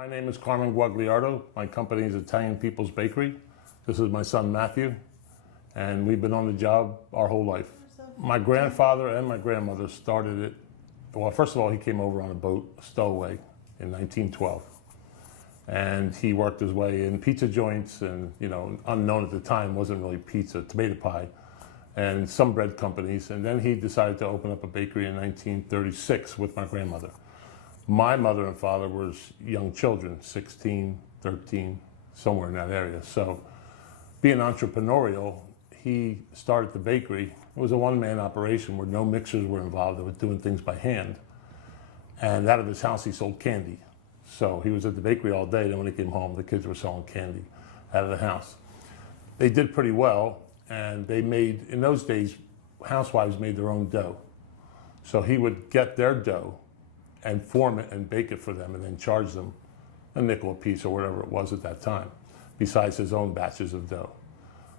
My name is Carmen Guagliardo. My company is Italian People's Bakery. This is my son Matthew, and we've been on the job our whole life. My grandfather and my grandmother started it. Well, first of all, he came over on a boat, a stowaway, in 1912. And he worked his way in pizza joints and, unknown at the time, wasn't really pizza, tomato pie, and some bread companies. And then he decided to open up a bakery in 1936 with my grandmother. My mother and father were young children, 16, 13, somewhere in that area. So being entrepreneurial, he started the bakery. It was a one-man operation where no mixers were involved. They were doing things by hand. And out of his house, he sold candy. So he was at the bakery all day. Then when he came home, the kids were selling candy out of the house. They did pretty well. And they made, in those days, housewives made their own dough. So he would get their dough and form it and bake it for them and then charge them a nickel a piece or whatever it was at that time, besides his own batches of dough.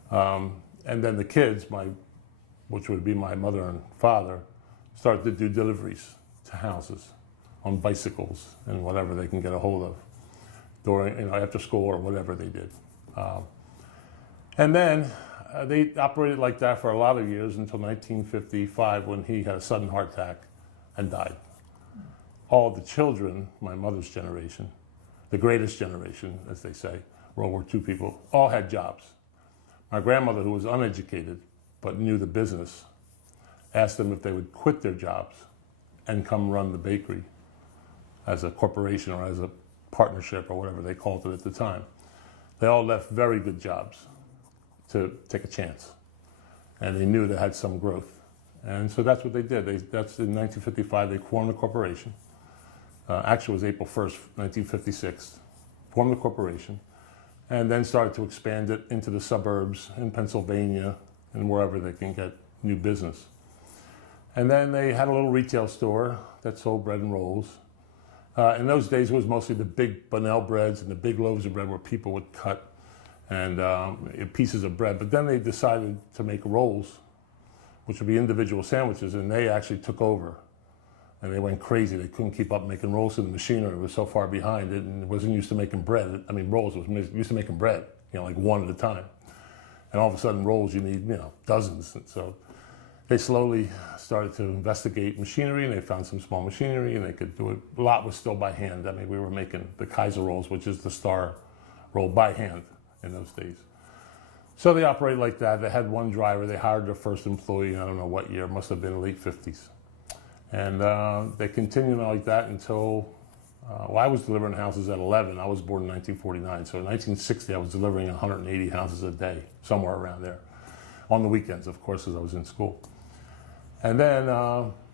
And then the kids, which would be my mother and father, started to do deliveries to houses on bicycles and whatever they can get a hold of during, after school or whatever they did. And then they operated like that for a lot of years until 1955 when he had a sudden heart attack and died. All the children, my mother's generation, the greatest generation, as they say, World War II people, all had jobs. My grandmother, who was uneducated but knew the business, asked them if they would quit their jobs and come run the bakery as a corporation or as a partnership or whatever they called it at the time. They all left very good jobs to take a chance. And they knew they had some growth. And so that's what they did. That's in 1955, they formed a corporation. Actually, it was April 1st, 1956. Formed the corporation and then started to expand it into the suburbs in Pennsylvania and wherever they can get new business. And then they had a little retail store that sold bread and rolls. In those days, it was mostly the big Bunnell breads and the big loaves of bread where people would cut and pieces of bread. But then they decided to make rolls, which would be individual sandwiches, and they actually took over. And they went crazy. They couldn't keep up making rolls in the machinery. It was so far behind it, and it wasn't used to making bread. I mean, rolls was used to making bread, like one at a time. And all of a sudden, rolls, you need, dozens. And so they slowly started to investigate machinery, and they found some small machinery, and they could do it. A lot was still by hand. I mean, we were making the Kaiser rolls, which is the star roll, by hand in those days. So they operated like that. They had one driver. They hired their first employee, I don't know what year, must have been late 50s. And they continued like that until, I was delivering houses at 11. I was born in 1949. So in 1960, I was delivering 180 houses a day, somewhere around there. On the weekends, of course, as I was in school. And then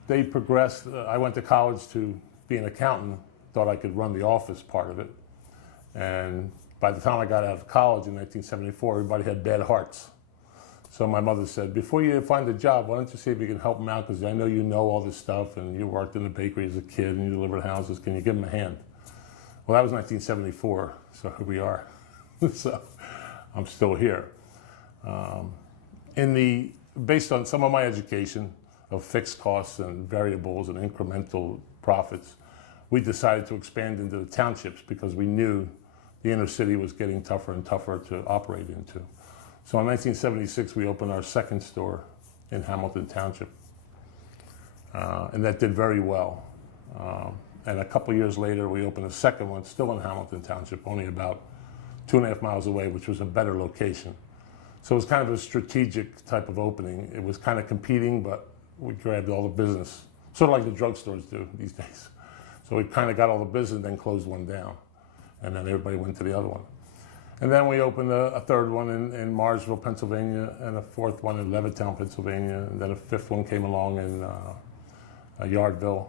they progressed. I went to college to be an accountant, thought I could run the office part of it. And by the time I got out of college in 1974, everybody had bad hearts. So my mother said, before you find a job, why don't you see if you can help them out? Because I know you know all this stuff and you worked in the bakery as a kid and you delivered houses. Can you give them a hand? Well, that was 1974, so here we are. So I'm still here. Based on some of my education of fixed costs and variables and incremental profits, we decided to expand into the townships because we knew the inner city was getting tougher and tougher to operate into. So in 1976, we opened our second store in Hamilton Township. And that did very well. And a couple years later, we opened a second one, still in Hamilton Township, only about 2.5 miles away, which was a better location. So it was kind of a strategic type of opening. It was kind of competing, but we grabbed all the business, sort of like the drugstores do these days. So we kind of got all the business and then closed one down. And then everybody went to the other one. And then we opened a third one in Marsville, Pennsylvania, and a fourth one in Levittown, Pennsylvania. And then a fifth one came along in Yardville.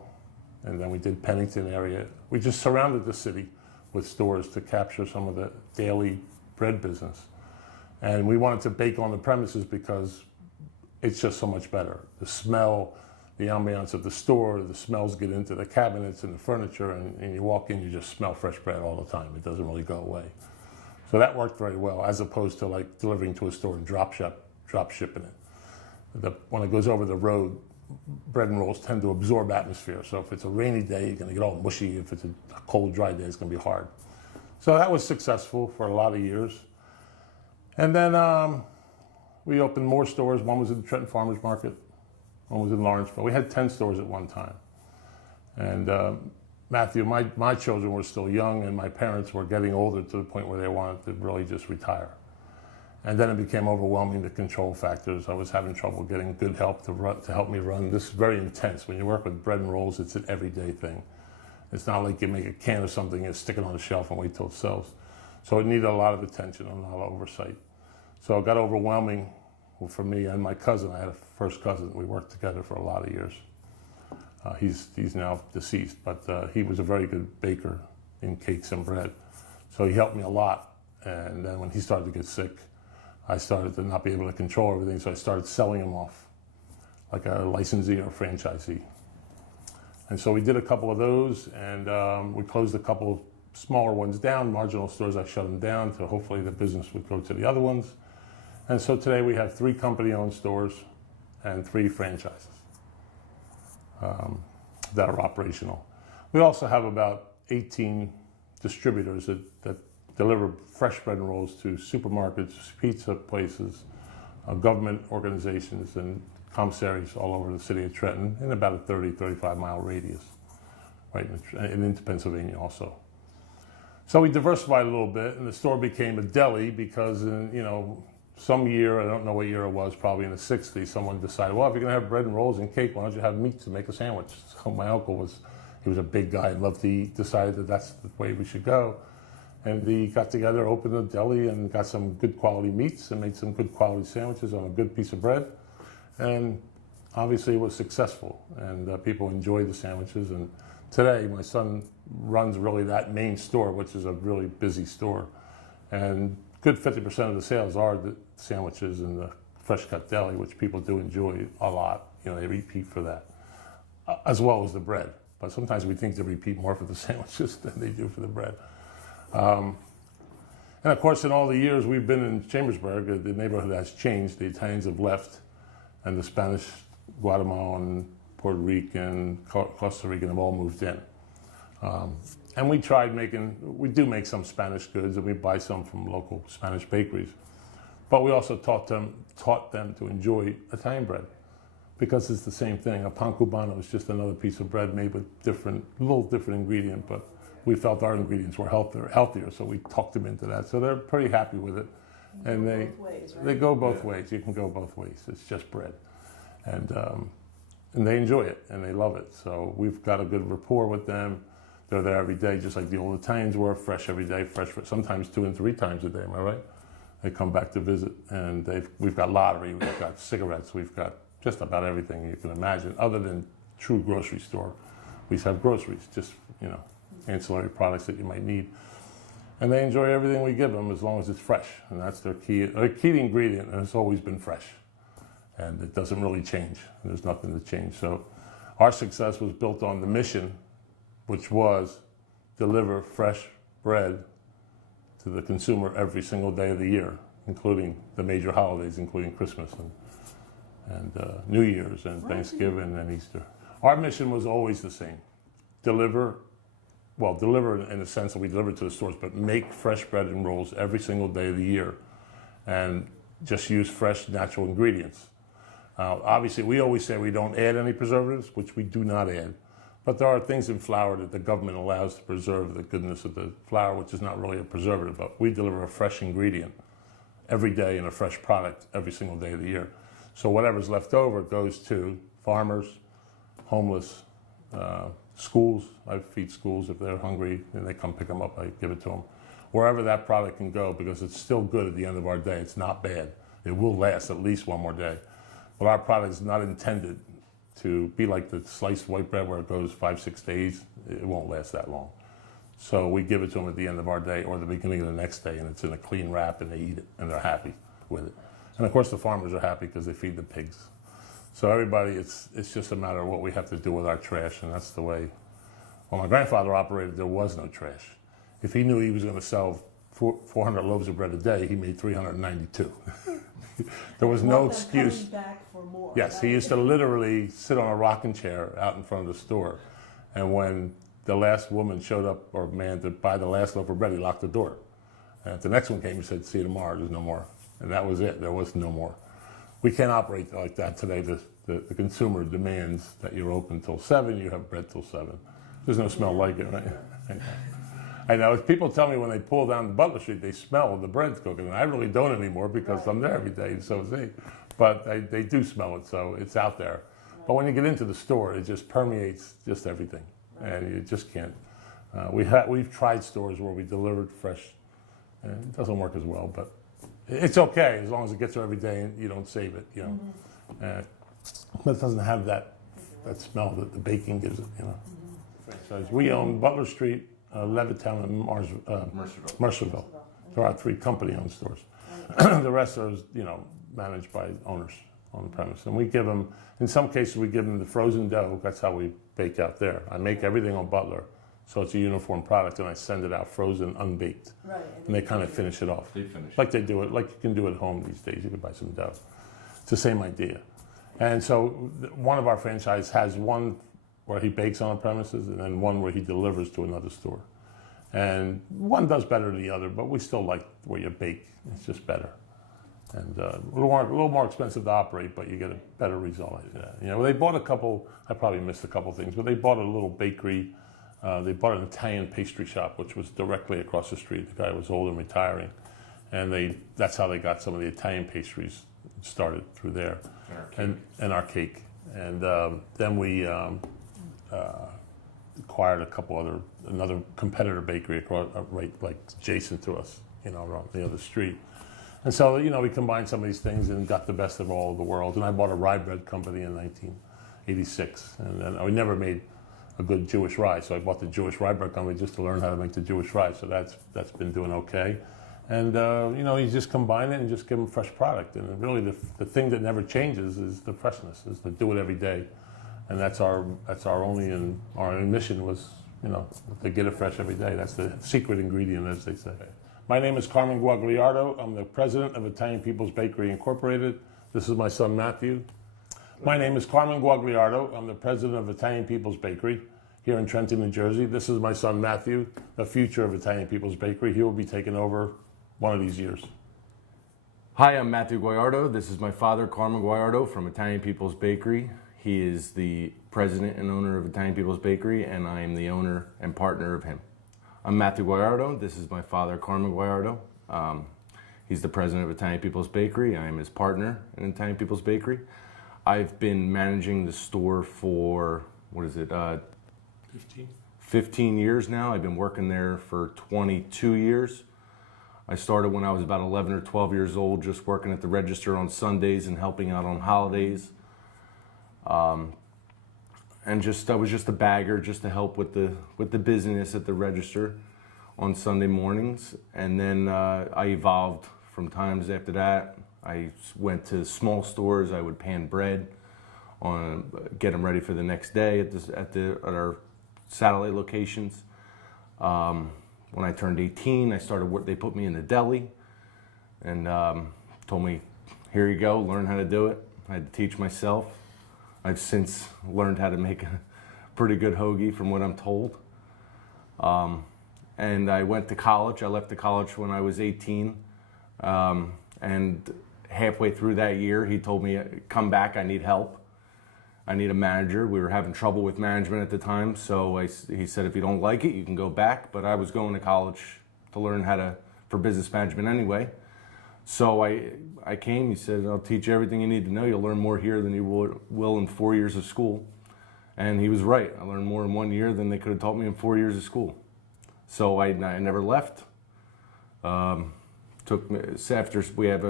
And then we did Pennington area. We just surrounded the city with stores to capture some of the daily bread business. And we wanted to bake on the premises because it's just so much better. The smell, the ambiance of the store, the smells get into the cabinets and the furniture, and you walk in, you just smell fresh bread all the time. It doesn't really go away. So that worked very well, as opposed to like delivering to a store and drop shipping it. When it goes over the road, bread and rolls tend to absorb atmosphere. So if it's a rainy day, you're going to get all mushy. If it's a cold, dry day, it's going to be hard. So that was successful for a lot of years. And then we opened more stores. One was in the Trenton Farmers Market. One was in Lawrenceville. We had 10 stores at one time. And Matthew, my children were still young, and my parents were getting older to the point where they wanted to really just retire. And then it became overwhelming, the control factors. I was having trouble getting good help to help me run. This is very intense. When you work with bread and rolls, it's an everyday thing. It's not like you make a can of something and stick it on the shelf and wait till it sells. So it needed a lot of attention and a lot of oversight. So it got overwhelming for me and my cousin. I had a first cousin. We worked together for a lot of years. He's now deceased, but he was a very good baker in cakes and bread. So he helped me a lot. And then when he started to get sick, I started to not be able to control everything, so I started selling him off, like a licensee or a franchisee. And so we did a couple of those, and we closed a couple of smaller ones down, marginal stores. I shut them down, so hopefully the business would go to the other ones. And so today we have 3 company-owned stores and 3 franchises that are operational. We also have about 18 distributors that deliver fresh bread and rolls to supermarkets, pizza places, government organizations, and commissaries all over the city of Trenton in about a 35 mile radius, right, and into Pennsylvania also. So we diversified a little bit, and the store became a deli because in, some year, I don't know what year it was, probably in the 60s, someone decided, well, if you're gonna have bread and rolls and cake, why don't you have meat to make a sandwich? So my uncle he was a big guy and loved to eat, decided that that's the way we should go. And we got together, opened a deli, and got some good quality meats and made some good quality sandwiches on a good piece of bread. And obviously it was successful, and people enjoyed the sandwiches. And today my son runs really that main store, which is a really busy store. And good 50% of the sales are the sandwiches and the fresh cut deli, which people do enjoy a lot. They repeat for that, as well as the bread. But sometimes we think they repeat more for the sandwiches than they do for the bread. And of course, in all the years we've been in Chambersburg, the neighborhood has changed. The Italians have left, and the Spanish, Guatemalan, Puerto Rican, Costa Rican have all moved in. And we do make some Spanish goods, and we buy some from local Spanish bakeries. But we also taught them to enjoy Italian bread, because it's the same thing. A pan cubano is just another piece of bread made with a little different ingredient, but we felt our ingredients were healthier, so we talked them into that. So they're pretty happy with it. And they go both ways. You can go both ways. It's just bread. And they enjoy it, and they love it. So we've got a good rapport with them. They're there every day, just like the old Italians were, fresh every day, fresh, sometimes 2 and 3 times a day, am I right? They come back to visit, and we've got lottery, we've got cigarettes, we've got just about everything you can imagine. Other than true grocery store, we have groceries, just, ancillary products that you might need. And they enjoy everything we give them as long as it's fresh. And that's their key ingredient, and it's always been fresh. And it doesn't really change. There's nothing to change. So our success was built on the mission, which was deliver fresh bread to the consumer every single day of the year, including the major holidays, including Christmas and New Year's and Thanksgiving and Easter. Our mission was always the same. Deliver in the sense that we deliver to the stores, but make fresh bread and rolls every single day of the year, and just use fresh, natural ingredients. Obviously, we always say we don't add any preservatives, which we do not add. But there are things in flour that the government allows to preserve the goodness of the flour, which is not really a preservative, but we deliver a fresh ingredient every day in a fresh product every single day of the year. So whatever's left over goes to farmers, homeless, schools. I feed schools if they're hungry, and they come pick them up, I give it to them. Wherever that product can go, because it's still good at the end of our day. It's not bad. It will last at least one more day. But our product is not intended to be like the sliced white bread where it goes 5-6 days. It won't last that long. So we give it to them at the end of our day or the beginning of the next day, and it's in a clean wrap, and they eat it, and they're happy with it. And of course the farmers are happy because they feed the pigs. So everybody, it's just a matter of what we have to do with our trash, and that's the way. When my grandfather operated, there was no trash. If he knew he was going to sell 400 loaves of bread a day, he made 392. There was no excuse. Back for more. Yes, he used to literally sit on a rocking chair out in front of the store. And when the last woman showed up, or man, to buy the last loaf of bread, he locked the door. And if the next one came, he said, see you tomorrow, there's no more. And that was it, there was no more. We can't operate like that today. The consumer demands that you're open till 7, you have bread till 7. There's no smell like it, right? I know, people tell me when they pull down the Butler Street, they smell the bread's cooking. And I really don't anymore because I'm there every day, and so is he. But they do smell it, so it's out there. But when you get into the store, it just permeates just everything. And you just can't. We've tried stores where we delivered fresh, and it doesn't work as well, but it's okay as long as it gets there every day and you don't save it, you know. But it doesn't have that smell that the baking gives it, you know. We own Butler Street, Levittown, and Mercerville. There are 3 company-owned stores. The rest are, you know, managed by owners on the premise. And we give them, in some cases, we give them the frozen dough. That's how we bake out there. I make everything on Butler, so it's a uniform product, and I send it out frozen, unbaked. Right. And they kind of finish it off. They finish like they do it, like you can do at home these days. You can buy some dough. It's the same idea. And so one of our franchise has one where he bakes on the premises, and then one where he delivers to another store. And one does better than the other, but we still like where you bake. It's just better. And a little more expensive to operate, but you get a better result. You know, they bought a couple, I probably missed a couple things, but they bought a little bakery. They bought an Italian pastry shop, which was directly across the street. The guy was old and retiring. And that's how they got some of the Italian pastries started through there. And our cake. And then we acquired another competitor bakery across, right, like adjacent to us, you know, around the other street. And so, you know, we combined some of these things and got the best of all of the world. And I bought a rye bread company in 1986. And then we never made a good Jewish rye, so I bought the Jewish rye bread company just to learn how to make the Jewish rye. So that's been doing okay. And, you know, you just combine it and just give them fresh product. And really the thing that never changes is the freshness, is to do it every day. And that's our only, and our mission was, you know, to get it fresh every day. That's the secret ingredient, as they say. My name is Carmen Guagliardo. I'm the president of Italian People's Bakery Incorporated. This is my son, Matthew. My name is Carmen Guagliardo. I'm the president of Italian People's Bakery here in Trenton, New Jersey. This is my son, Matthew, the future of Italian People's Bakery. He will be taking over one of these years. Hi, I'm Matthew Guagliardo. This is my father, Carmen Guagliardo, from Italian People's Bakery. He is the president and owner of Italian People's Bakery, and I am the owner and partner of him. I'm Matthew Guagliardo. This is my father, Carmen Guagliardo. He's the president of Italian People's Bakery. I am his partner in Italian People's Bakery. I've been managing the store for, 15 years now. I've been working there for 22 years. I started when I was about 11 or 12 years old, just working at the register on Sundays and helping out on holidays. And I was just a bagger, just to help with the business at the register on Sunday mornings. And then I evolved from times after that. I went to small stores. I would pan bread, get them ready for the next day at our satellite locations. When I turned 18, they put me in the deli and told me, here you go, learn how to do it. I had to teach myself. I've since learned how to make a pretty good hoagie from what I'm told. And I went to college. I left the college when I was 18. And halfway through that year, he told me, come back, I need help. I need a manager. We were having trouble with management at the time, so he said, if you don't like it, you can go back. But I was going to college to learn for business management anyway. So I came, he said, I'll teach you everything you need to know. You'll learn more here than you will in 4 years of school. And he was right. I learned more in 1 year than they could have taught me in 4 years of school. So I never left. After we have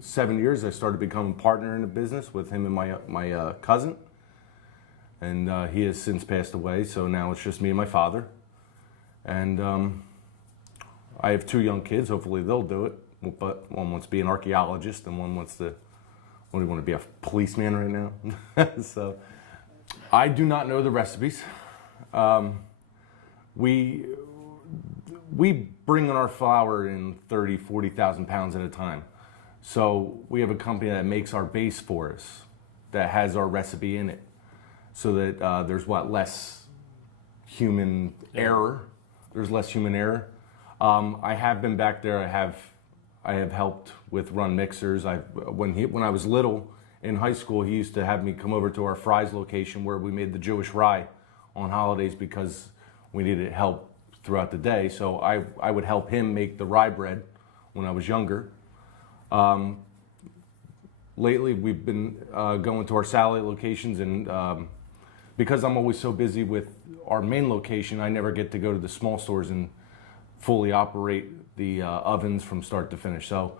7 years, I started becoming a partner in the business with him and my cousin. And he has since passed away, so now it's just me and my father. And I have 2 young kids. Hopefully they'll do it. But one wants to be an archaeologist and one wants to want to be a policeman right now. So I do not know the recipes. We bring in our flour in 30,000, 40,000 pounds at a time. So we have a company that makes our base for us, that has our recipe in it, so that there's less human error. There's less human error. I have been back there. I have helped with run mixers. When I was little in high school, he used to have me come over to our Fry's location where we made the Jewish rye on holidays because we needed help throughout the day. So I would help him make the rye bread when I was younger. Lately, we've been going to our satellite locations, and because I'm always so busy with our main location, I never get to go to the small stores and fully operate the ovens from start to finish. So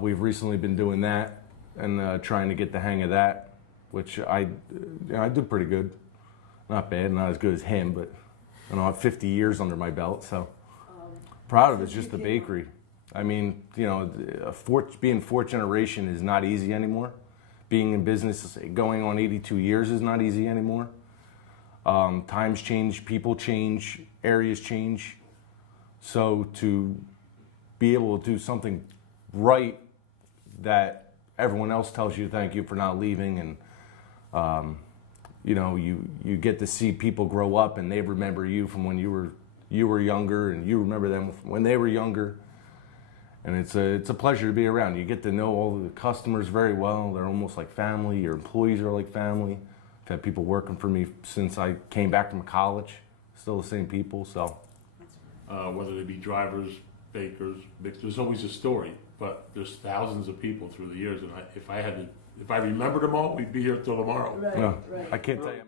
we've recently been doing that and trying to get the hang of that, which I do pretty good. Not bad, not as good as him, but I have 50 years under my belt, so proud of it. It's just the bakery. I mean, being fourth generation is not easy anymore. Being in business going on 82 years is not easy anymore. Times change, people change, areas change. So to be able to do something right that everyone else tells you thank you for not leaving, and you get to see people grow up and they remember you from when you were younger, and you remember them when they were younger. And it's a pleasure to be around. You get to know all the customers very well. They're almost like family. Your employees are like family. I've had people working for me since I came back from college. Still the same people. So Whether they be drivers, bakers, there's always a story. But there's thousands of people through the years, and if I remembered them all, we'd be here till tomorrow. Right, no, right. I can't tell you.